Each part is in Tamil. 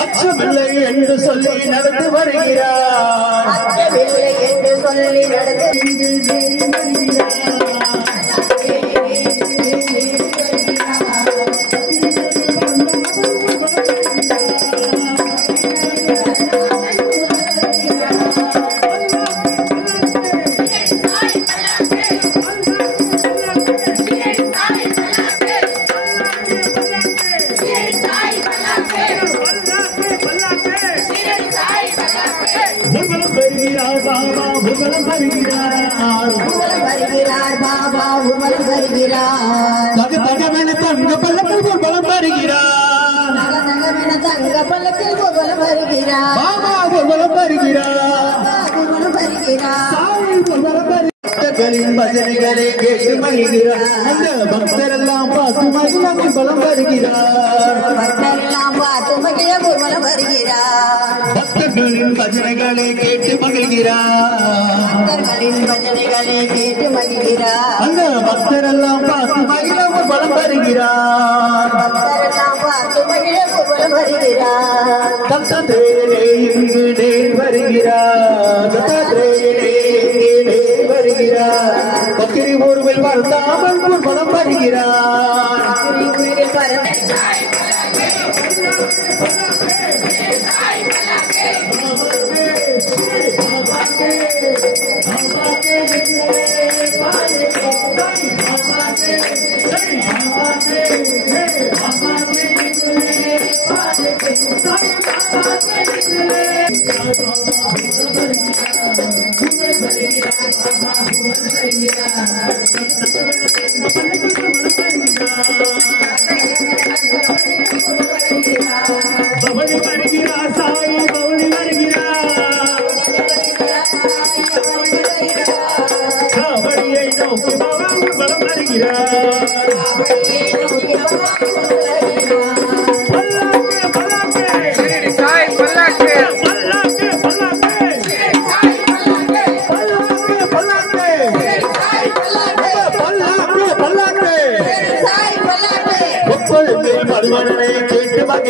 அச்சமில்லை என்று சொல்லி நடந்து வருகிறார். அச்சமில்லை என்று சொல்லி நடந்து பஜனைகளை கேட்டு மகிழ்கிறார். அந்த பக்தரெல்லாம் பார்த்து மகிழ பலம் வருகிறார். பக்தரெல்லாம் பார்த்து மகிழ ஊர்வலம் வருகிறார். பக்தர்களின் பஜனைகளை கேட்டு மகிழ்கிறார். பக்தர்களின் பஜனைகளை கேட்டு மகிழ்கிறார். அந்த பக்தரெல்லாம் பார்த்து மகிழ ஊர்வலம் வருகிறார். பக்தரெல்லாம் பார்த்து மகிழ ஊர்வலம் வருகிறார். தத்தத்திரே இங்கு நேர் வருகிறார். தத்தத்திரே இங்கு நேர் வருகிறார். பக்கிரி ஊர்வில் பார்த்தாமல் ஊர்வலம் வருகிறார். பக்கிரி ஊரில் பரந்த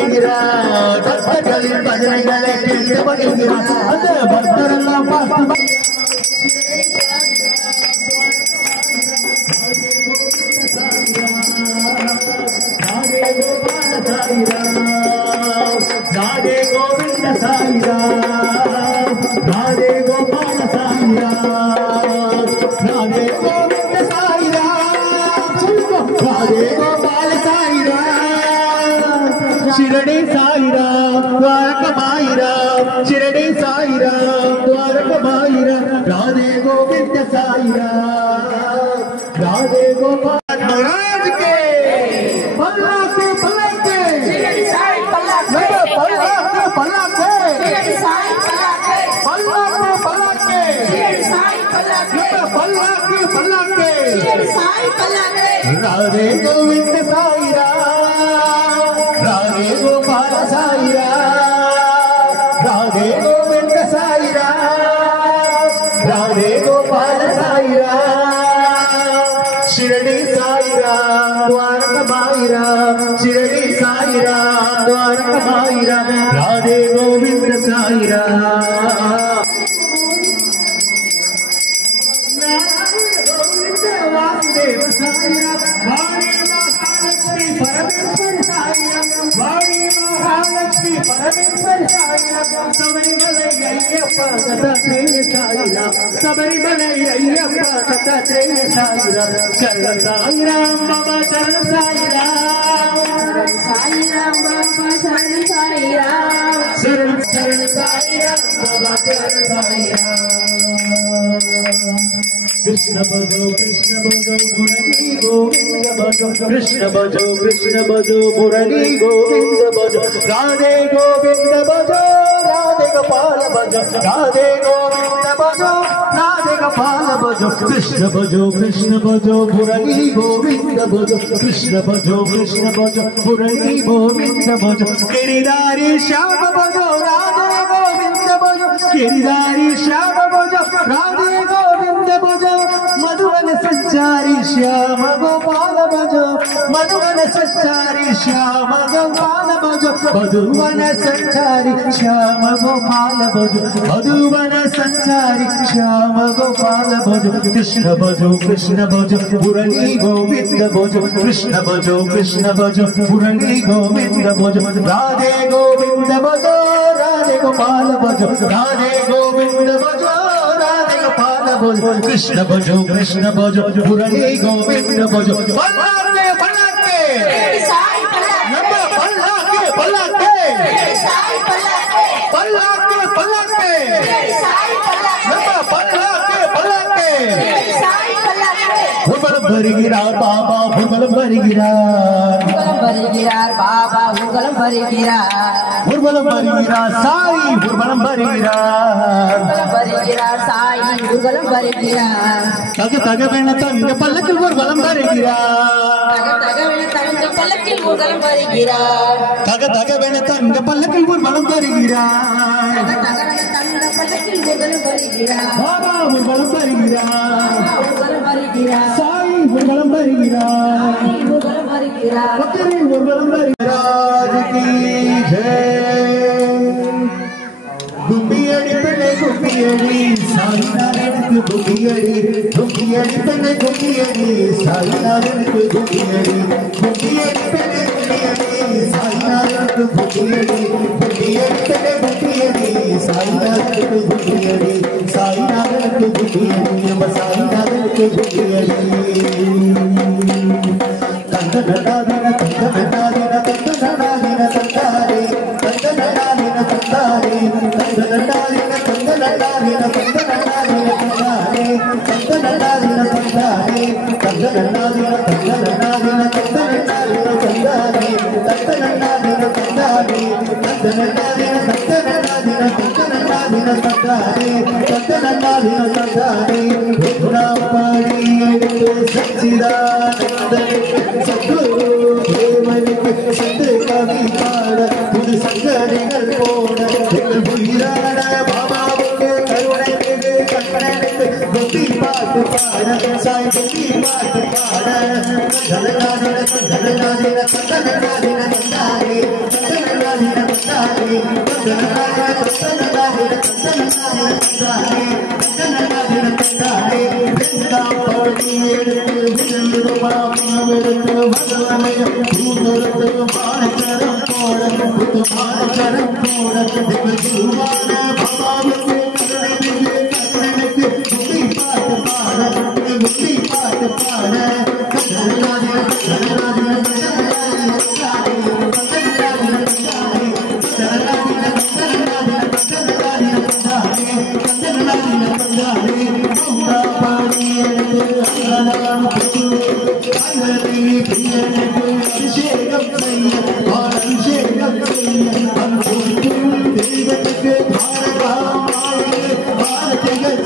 வருகிறார் பக்தர்களின் பஜனைகளை கேட்டு மகிழ்கிறார் அந்த பக்தரெல்லாம் பார்த்து राधे गोविंद साई राम राधे गोपाल साई राम राधे गोविंद साई राम राधे गोपाल साई राम शिरडी साई राम द्वारकमाई राम शिरडी साई राम द्वारकमाई राम राधे गोविंद साई राम राधे गोपाल महाराज के राधे गोविंद साई राम राधे गोपाल साई राम राधे गोविंद साई राम राधे गोपाल साई राम शिरडी साई राम द्वारकमाई राम शिरडी साई राम द्वारकमाई राम राधे गोविंद साई राम वासुदेव साई राम वाणी महालक्ष्मी परमेश्वर साई राम वाणी महालक्ष्मी परमेश्वर साई राम सबरीमलई अय्यप्पा दत्तात्रेय साई राम सबरीमलई अय्यप्पा दत्तात्रेय साई राम चरण साई राम बाबा चरण साई राम साई राम बाबा चरण साई राम शरण शरण साई राम बाबा चरण साई राम कृष्ण भजो मुरली गोविंद भजो कृष्ण भजो मुरली गोविंद भजो राधे गोविंद भजो राधे गोपाल भजो राधे गोविंद भजो राधे गोपाल भजो कृष्ण भजो मुरली गोविंद भजो कृष्ण भजो मुरली गोविंद भजो गिरिधारी श्याम भजो राधे गोविंद भजो गिरिधारी श्याम भजो राधे गोविंद भजो मधुवन संचारी श्याम गोपाल भजो मधुवन संचारी श्याम गोपाल भजो मधुवन संचारी श्याम गोपाल भजो मधुवन संचारी श्याम गोपाल भजो कृष्ण भजो मुरली गोविंद भजो कृष्ण भजो मुरली गोविंद भजो राधे गोविंद भजो राधे गोपाल भजो राधे गोविंद भजो कृष्ण भजो मुरली गोविंद भजो पल्लाके पल्लाके नम्मा पल्लाके पल्लाके पल्लाके पल्लाके नम्मा पल्लाके पल्लाके भुवल भरिगिरार बाबा भुवल भरिगिरार बाबा भुवल भरिगिरार साई भुवल भरिगिरार साई भुवल भरिगिरार तग वेण तंग पल्लकिल भुवल भरिगिरार तग वेण तंग पल्लकिल भुवल भरिगिरार बाबा भुवल भरिगिरार साई भुवल भरिगिरार पकड़ी भुवल भरिगिरार की जय गुम्बियड़ी पेने गुम्बियड़ी साई नारायण गुम्बियड़ी पेने गुम्बियड़ी साई नारायण गुम्बियड़ी पेने गुम्बियड़ी साई नारायण गुम्बियड़ी पेने गुम्बियड़ी साई नारायण गुम्बियड़ी साई नारायण गुम्बियड़ी साई नारायण गुम्बियड़ी तंदनादिना तंदनादिना तंदनादिना तंदारे तंदनादिना तंदारे तंदनादिना तंदनादिना तंदनादिना तंदारे तंदनादिना तंदारे तंदनादिना तंदनादिना तंदनादिना तंदारे तंदनादिना तंदारे तंदनादिना तंदनादिना तंदनादिना तंदारे तंदनादिना तंदारे गुणाम पाड़ी सच्चिदानंद सद्गुरु देवनिक सत्य कवि पाड़ पुद संगरिகள் போட எங்கள் புயிரான பாபாவுக்கு கருணை மிகு கண்ணனுக்கு பாட்டு பாட சாய் கும்மி பாட்டு பாட தந்தனாதின தந்தனாதின தந்தனாதின தந்தாரே தந்தனாதின தந்தாரே தந்தனாதின தந்தனாதின தந்தனாதின தந்தாரே தந்தனாதின தந்தாரே பாடி எடுத்து விழுந்து பாமெடுத்து வல்லமைய பூதரத்து மானகரம் போட புது மானகரம் போட தேவதூவான பாபாவுக்கு கருணைக்கு கருணைக்கு கும்மி பாட்டு பாட கும்மி பாட்டு பாட தந்தனாதின தந்தனாதின தந்தனாதின தந்தாரே தந்தனாதின தந்தாரே தந்தனாதின தந்தனாதின தந்தனாதின தந்தாரே தந்தனாதின தந்தாரே சௌந்தா பாடி எடுத்து அபிஷேகம் செய்ய அபிஷேகம் செய்ய தெய்வத்துக்கு பாரதிகள் செய்ய பாரதிகள்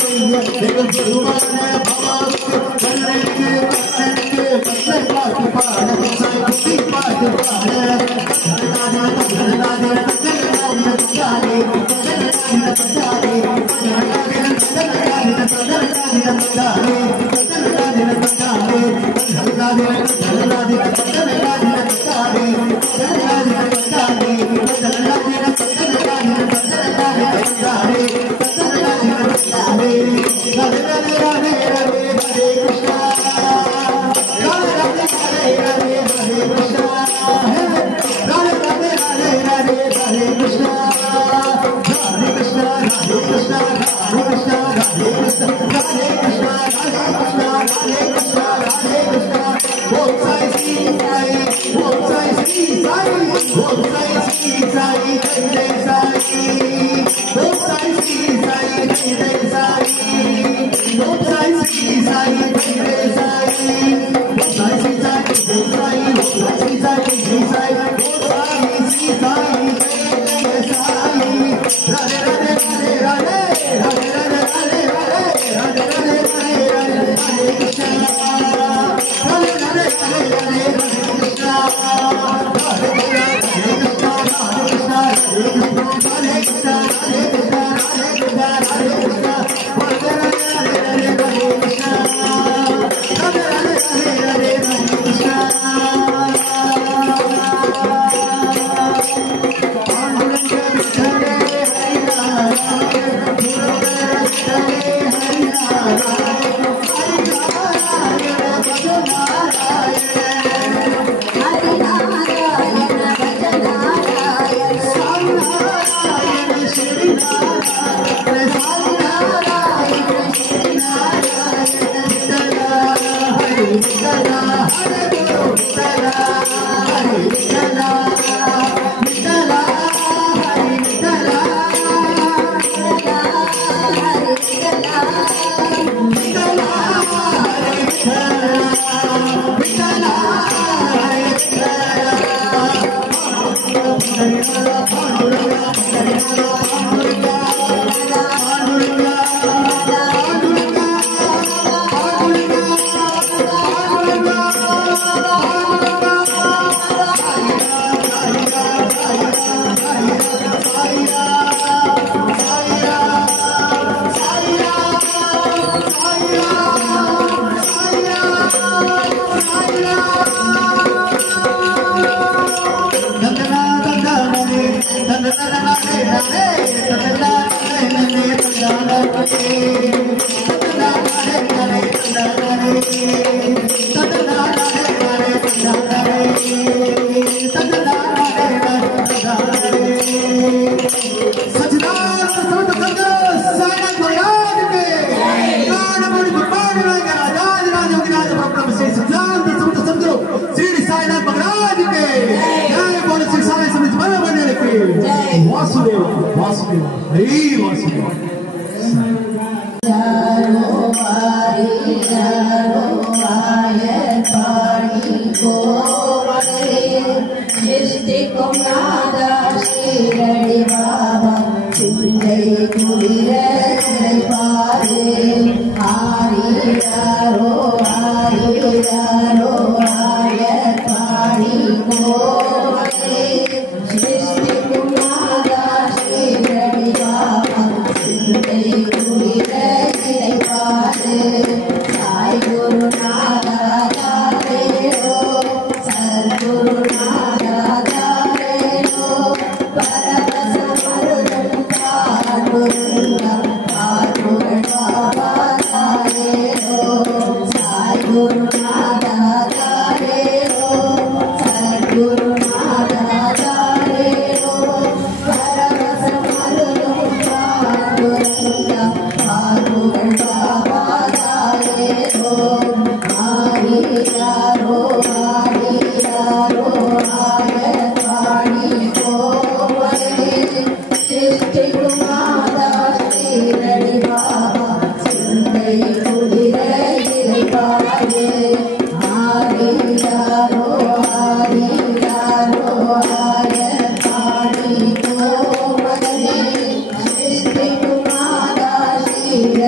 செய்ய எங்கள் பெருமான பாபாவுக்கு கண்ணனுக்கு கண்ணனுக்கு கண்ணை பாட்டு பாட சாய்க்குட்டி பாட்டு பாட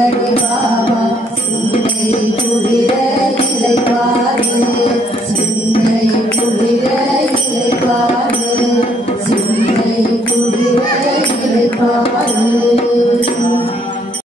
குளிரடி பாபா சிந்தை குளிர இளைப்பாறு சிந்தை குளிர இளைப்பாறு சிந்தை குளிர இளைப்பாறு